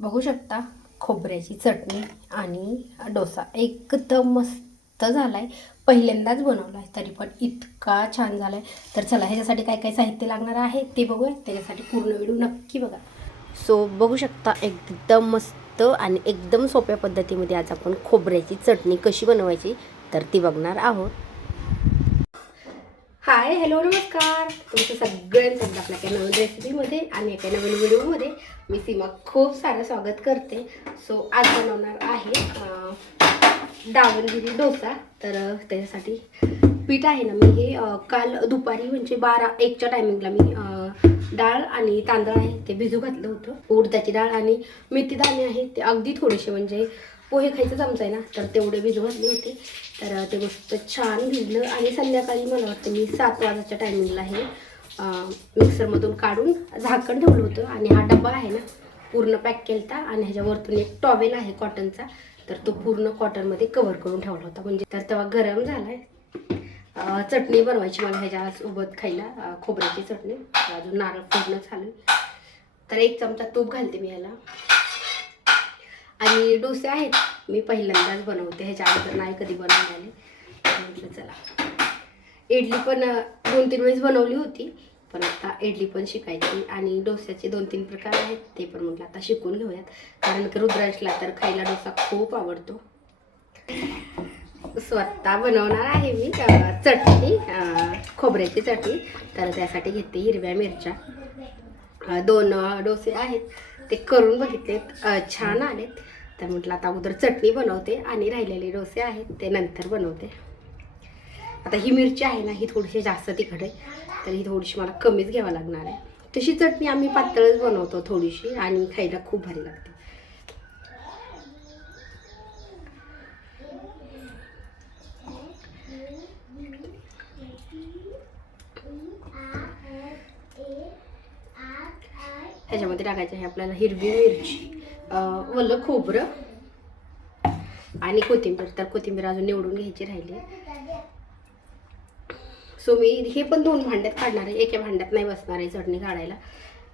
बघू शकता खोबऱ्याची चटणी आणि डोसा एकदम मस्त झालाय। पहिल्यांदाच बनवलाय तरी पण इतका छान झालाय। तर चला ह्याच्यासाठी काय काय साहित्य लागणार आहे ते बघूया। त्याच्यासाठी पूर्ण व्हिडिओ नक्की बघा। सो बघू शकता एकदम मस्त आणि एकदम सोप्या पद्धतीमध्ये आज आपण खोबऱ्याची चटणी कशी बनवायची तर ती बघणार आहोत। हाय हॅलो नमस्कार, तुमचं सगळ्यांचं आपल्या एका नवीन रेसिपीमध्ये आणि एका नवीन व्हिडिओमध्ये मी सीमा खूप सारं स्वागत करते। सो आज बनवणार आहे दावणगिरी डोसा। तर त्याच्यासाठी पीठ आहे ना, मी हे काल दुपारी म्हणजे 12-1च्या टायमिंगला मी डाळ आणि तांदूळ आहे ते भिजू घातलं होतं। उडदाची डाळ आणि मेथी दाणे आहे ते अगदी थोडेसे, म्हणजे पोहे खायचं चमचा आहे ना तर तेवढे भिजू घातले होते। तर ते मस्त छान भिजलं आणि संध्याकाळी मला वाटतं मी 7 वाजताच्या टायमिंगला हे मिक्सरमधून काढून झाकण ठेवलं होतं। आणि हा डबा आहे ना पूर्ण पॅक केला होता आणि ह्याच्यावरतून एक टॉवेल आहे कॉटनचा, तर तो पूर्ण कॉटनमध्ये कव्हर करून ठेवला होता। म्हणजे तर तेव्हा गरम झालाय। चटणी बनवायची मला ह्याच्यासोबत खायला, खोबऱ्याची चटणी। अजून नारळ फोडणं चालू, तर 1 चमचा तूप घालते मी ह्याला। आणि डोसे आहेत मी पहिल्यांदाच बनवते, ह्याच्या अगोदर नाही कधी बनवलेले। म्हटलं चला इडली पण 2-3 वेळेस बनवली होती, पण आता इडली पण शिकायची आणि डोस्याचे 2-3 प्रकार आहेत ते पण म्हटलं आता शिकून घेऊयात। कारण की रुद्रांशला तर खायला डोसा खूप आवडतो। स्वतः बनवणार आहे मी चटणी, खोबऱ्याची चटणी। तर त्यासाठी घेते हिरव्या मिरच्या, 2 डोसे आहेत ते करून बघितलेत, छान आलेत। तर म्हटलं आता अगोदर चटणी बनवते आणि राहिलेले डोसे आहेत ते नंतर बनवते। आता ही मिरची आहे ना ही थोडीशी जास्त तिखट आहे, तर ही थोडीशी मला कमीच घ्यावं लागणार आहे। तशी चटणी आम्ही पातळच बनवतो थोडीशी आणि खायला खूप भारी लागते। ह्याच्यामध्ये टाकायचं आहे आपल्याला हिरवी मिरची, ओलं खोबरं आणि कोथिंबीर। तर कोथिंबीर अजून निवडून घ्यायची राहिली। सो मी हे पण 2 भांड्यात काढणार आहे, एका भांड्यात नाही बसणार आहे चटणी काढायला।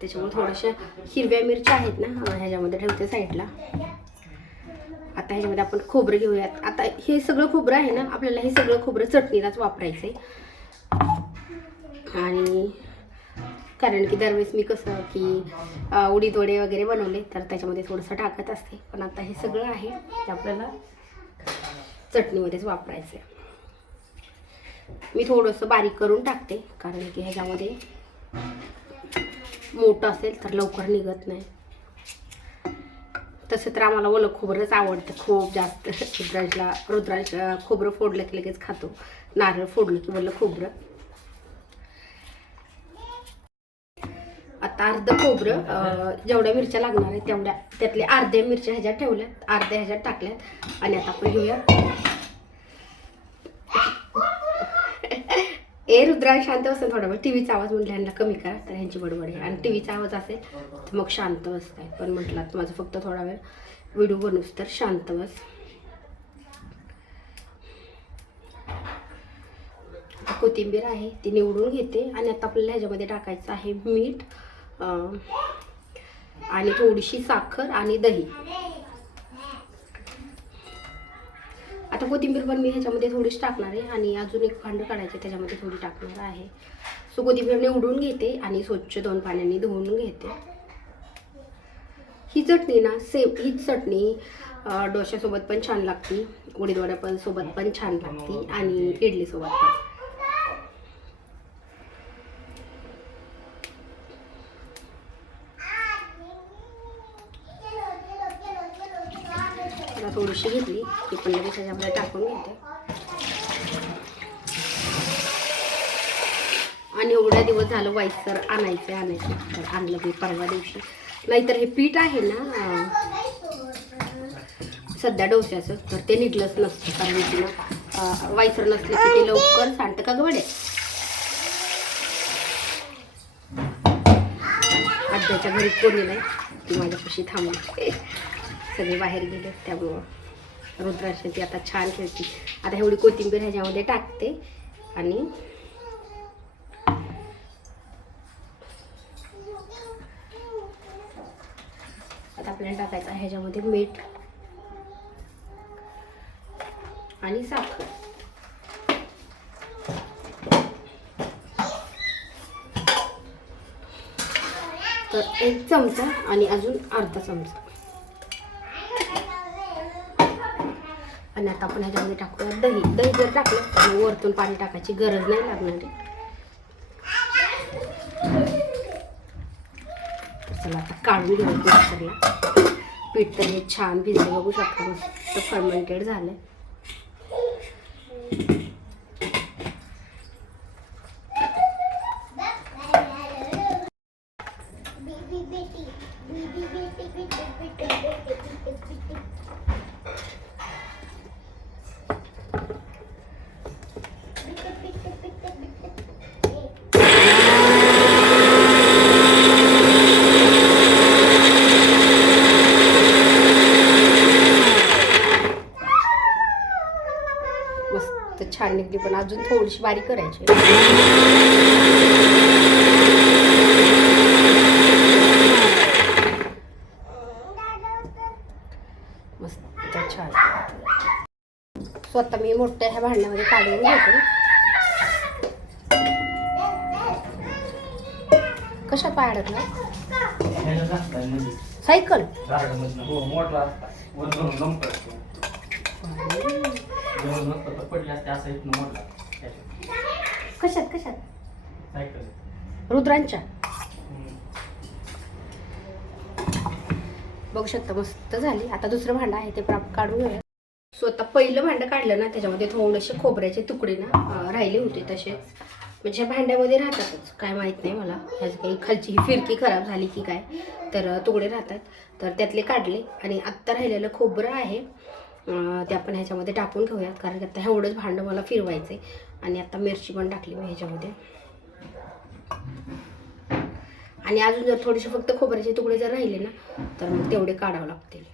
त्याच्यामुळे थोड्याशा हिरव्या मिरच्या आहेत ना ह्याच्यामध्ये ठेवते साईडला। आता ह्याच्यामध्ये आपण खोबरं घेऊयात। आता हे सगळं खोबरं आहे ना आपल्याला हे सगळं खोबरं चटणीलाच वापरायचं आहे। आणि कारण की दरवेळेस मी कसं की उडीद वडे वगैरे बनवले तर त्याच्यामध्ये थोडंसं टाकत असते, पण आता हे सगळं आहे ते आपल्याला चटणीमध्येच वापरायचं आहे। मी थोडंसं बारीक करून टाकते कारण की ह्याच्यामध्ये मोठं असेल तर लवकर निघत नाही। तसं तर आम्हाला ओलं खोबरंच आवडतं खूप जास्त। रुद्रांश खोबरं फोडलं की लगेच खातो, नारळ फोडलं की ओलं खोबरं। आता अर्ध खोबरं, जेवढ्या मिरच्या लागणार आहे तेवढ्या त्यातले अर्ध्या मिरच्या ह्याच्यात ठेवल्यात, अर्ध्या ह्याच्यात टाकल्यात। आणि आता आपण घेऊया ए रुद्रा शांत बसा थोडा वेळ, टीव्हीचा आवाज म्हटल्याला कमी करा, तर ह्यांची बडबड आहे आणि टीव्हीचा आवाज असेल तर मग शांत बसताय। पण म्हटलं माझं फक्त थोडा वेळ व्हिडिओ बनवूस तर शांत बस। कोथिंबीर आहे ती निवडून घेते आणि आता आपल्याला ह्याच्यामध्ये टाकायचं आहे मीठ आणि थोडीशी साखर आणि दही। आता कोथिंबीर पण मी ह्याच्यामध्ये थोडीशी टाकणार आहे आणि अजून 1 भांडं काढायचं त्याच्यामध्ये थोडी टाकणार आहे। सो कोथिंबीर निवडून घेते आणि स्वच्छ 2 पाण्याने धुवून घेते। ही चटणी ना हीच चटणी डोश्यासोबत पण छान लागते, उडीद वड्या पण सोबत पण छान लागते आणि इडली सोबत पण। थोडीशी घेतली ती पण लगेच ह्याच्यामध्ये टाकून घेते। आणि एवढ्या दिवस झालं वाईसर आणायचं तर आणलं मी परवा दिवशी। नाहीतर हे पीठ आहे ना सध्या डोस्याचं तर ते निघलंच नसतं, कारण की ना वाईसर नसलं की ते लवकर सांडतं का गवडे। आद्याच्या घरी कोणी नाही, ती माझ्यापाशी थांबली, सगळे बाहेर गेले, त्यामुळं रुद्रांशी ती आता छान खेळते। आता एवढी कोथिंबीर ह्याच्यामध्ये टाकते आणि आता आपल्याला टाकायचं आहे ह्याच्यामध्ये मीठ आणि साखर. तर 1 चमचा आणि अजून अर्धा चमचा. आणि आता आपण ह्याच्यामध्ये टाकूया दही. दही जर टाकलं तर वरतून पाणी टाकायची गरज नाही लागणार आहे. चला आता काढून घेऊ मिक्सरला. पीठ तर हे छान भिजले, बघू शकता मस्त फर्मेंटेड झालं. मस्त छान निघली, पण अजून थोडीशी बारीक करायची. मस्त छान. स्वतः मी मोठ्या ह्या भांड्यामध्ये काढून घेते. कशात पाय अडकला? सायकल कशात कशात? रुद्रांच्या. बघू शकता मस्त झाली. आता दुसरं भांडं आहे ते काढून घेऊया. स्वतः पहिलं भांडं काढलं ना, त्याच्यामध्ये थोडेसे खोबऱ्याचे तुकडे ना राहिले होते तसेच. म्हणजे भांड्यामध्ये राहतातच, काय माहीत नाही मला ह्याची काही खालची ही फिरकी खराब झाली की काय, तर तुकडे राहतात. तर त्यातले काढले आणि आत्ता राहिलेलं खोबरं आहे ते आपण ह्याच्यामध्ये टाकून घेऊयात, कारण आता एवढंच भांडं मला फिरवायचं आहे. आणि आता मिरची पण टाकली मी ह्याच्यामध्ये. आणि अजून जर थोडेसे फक्त खोबऱ्याचे तुकडे जर राहिले ना, तर मग तेवढे काढावं लागतील.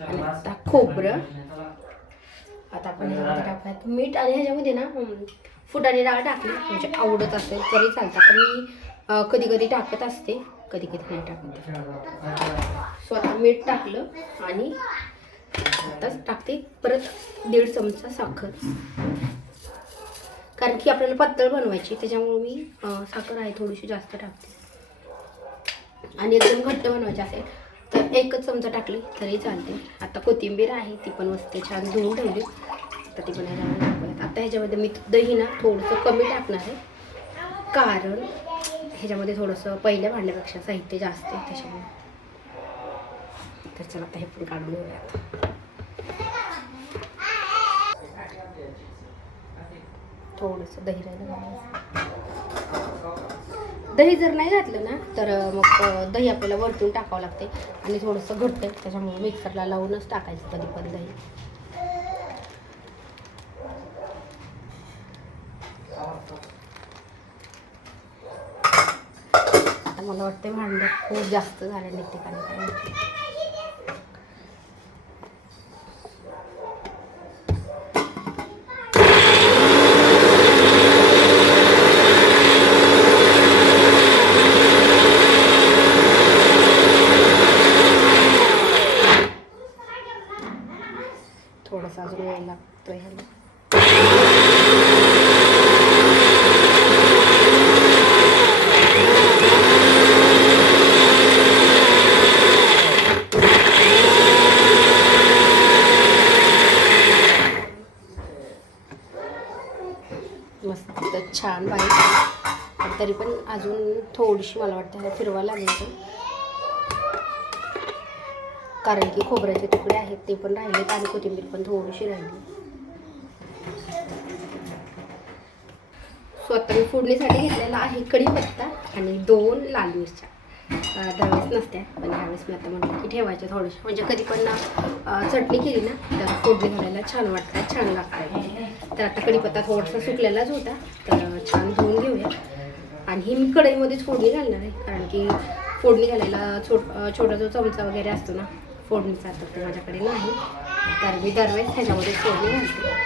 आणि आता खोबरं, आता आपण ह्याच्यामध्ये टाकूयात मीठ. आणि ह्याच्यामध्ये ना फुटाणे डाळ टाकली म्हणजे आवडत असेल तरी चालतं, पण मी कधी कधी टाकत असते, कधी कधी नाही टाकत. स्वतः मीठ टाकलं आणि आताच टाकते परत 1.5 चमचा साखर, कारण की आपल्याला पातळ बनवायची, त्याच्यामुळे मी साखर आहे थोडीशी जास्त टाकते. आणि एकदम घट्ट बनवायची असेल तर 1 चमचा टाकली तरी चालते. आता कोथिंबीर आहे ती पण मस्त छान धुवून ठेवली, तर ती पण ह्याच्यामध्ये टाकूयात. आता ह्याच्यामध्ये मी दही ना थोडंसं कमी टाकणार आहे, कारण ह्याच्यामध्ये थोडंसं पहिल्या भांड्यापेक्षा साहित्य जास्त आहे त्याच्यामुळे. तर चला आता हे पण काढून घेऊयात. थोडंसं दही राहिलं घालायचं. दही जर नाही घातलं ना तर मग दही आपल्याला वरतून टाकावं लागते आणि थोडंसं घट्ट, त्याच्यामुळे मिक्सरला लावूनच टाकायचं कधी पण दही. आता मला वाटतं भांडं खूप जास्त झालं नाही, काय थोडासा अजून वेळ लागतो ह्याला. मस्त छान बारीक, पण तरी पण अजून थोडीशी मला वाटतं फिरवायला लागेल, कारण की खोबऱ्याचे तुकडे आहेत ते पण राहिलेत आणि कोथिंबीर पण थोडीशी राहिली. स्वतः मी फोडणीसाठी घेतलेला आहे कढीपत्ता आणि 2 लाल मिरच्या. दरवेळेस नसत्या, पण यावेळेस मी आता म्हटलं की ठेवायच्या थोड्याशा, म्हणजे कधी पण चटणी केली ना तर फोडणी घालायला छान वाटतं, छान लागतं. तर आता कढीपत्ता थोडासा सुकलेलाच होता, तर छान धुवून घेऊया. आणि ही मी कढईमध्येच फोडणी घालणार आहे, कारण की फोडणी घालायला छोटा जो चमचा वगैरे असतो ना फोडणीचा, तर ते माझ्याकडे नाही, तर मी दरवेळेस ह्याच्यामध्ये फोडणी घालते.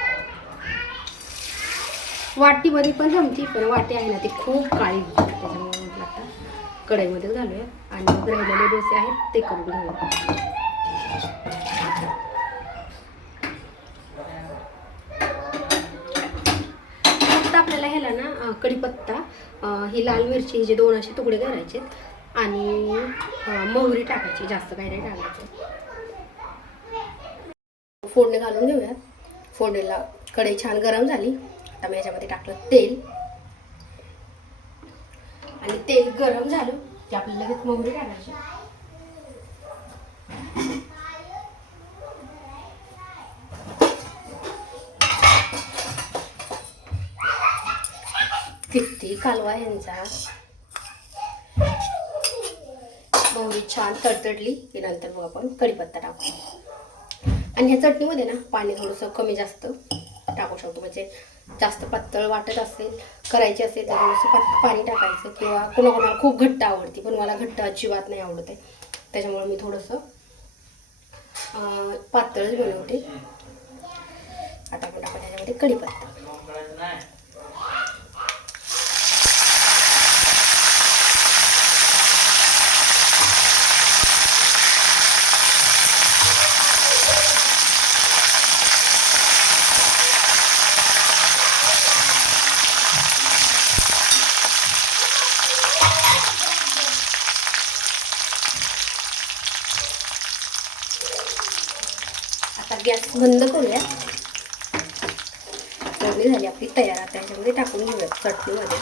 वाटीमध्ये पण जमती, पण वाटी आहे ना ती खूप काळी होती, त्याच्यामुळे म्हटलं आता कढईमध्येच घालूया. आणि मग राहिलेले डोसे आहेत ते करून घेऊया. फक्त आपल्याला ह्याला ना कढीपत्ता, ही लाल मिरची जे 2 असे तुकडे करायचे आणि मोहरी टाकायची, जास्त काही नाही टाकायचं. फोडणी घालून घेऊयात. फोडणीला कढई छान गरम झाली. आता मी याच्यामध्ये टाकलं तेल आणि तेल गरम झालं की आपल्याला लगेच मोहरी टाकायची. किती कालवा यांचा. मोहरी छान तडतडली की नंतर मग आपण कढीपत्ता टाकू. आणि ह्या चटणीमध्ये ना पाणी थोडंसं कमी जास्त टाकू शकतो. म्हणजे जास्त पातळ वाटत असेल, करायची असेल तर थोडंसं पाणी टाकायचं. किंवा कोणाकोणाला खूप घट्ट आवडते, पण मला घट्ट अजिबात नाही आवडते, त्याच्यामुळे मी थोडंसं पातळच बनवते. आता आपण टाकू त्याच्यामध्ये कढीपत्ता. आता गॅस बंद करूया. फोडणी झाली आपली तयार. आता याच्यामध्ये टाकून घेऊया चटणीमध्ये.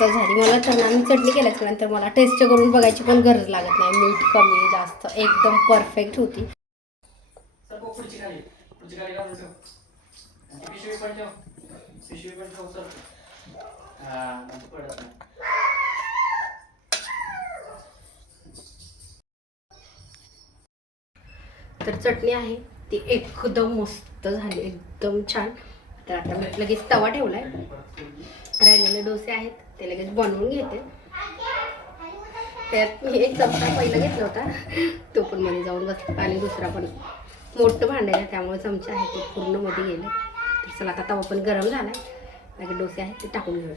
तर झाली. मला तर ना, मी चटणी केल्यानंतर मला टेस्ट करून बघायची पण गरज लागत नाही. मीठ कमी जास्त एकदम परफेक्ट होती. तर चटणी आहे ती एकदम मस्त झाली, एकदम छान. तर आता मी लगेच तवा ठेवलाय. राहिलेले डोसे आहेत ते लगेच बनवून घेते. त्यात मी एक चमचा पहिला घेतला होता, तो पण मध्ये जाऊन बसला. आणि दुसरा पण मोठं भांडं आहे त्यामुळे चमचे आहे ते पूर्ण मध्ये गेले. तर चला, आता तवा पण गरम झालाय. लगेच डोसे आहेत ते टाकून घेऊया.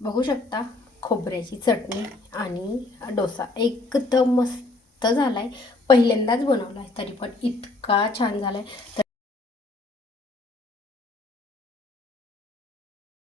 बघू शकता खोबऱ्याची चटणी आणि डोसा एकदम मस्त झालाय. पहिल्यांदाच बनवलाय तरी पण इतका छान झालाय.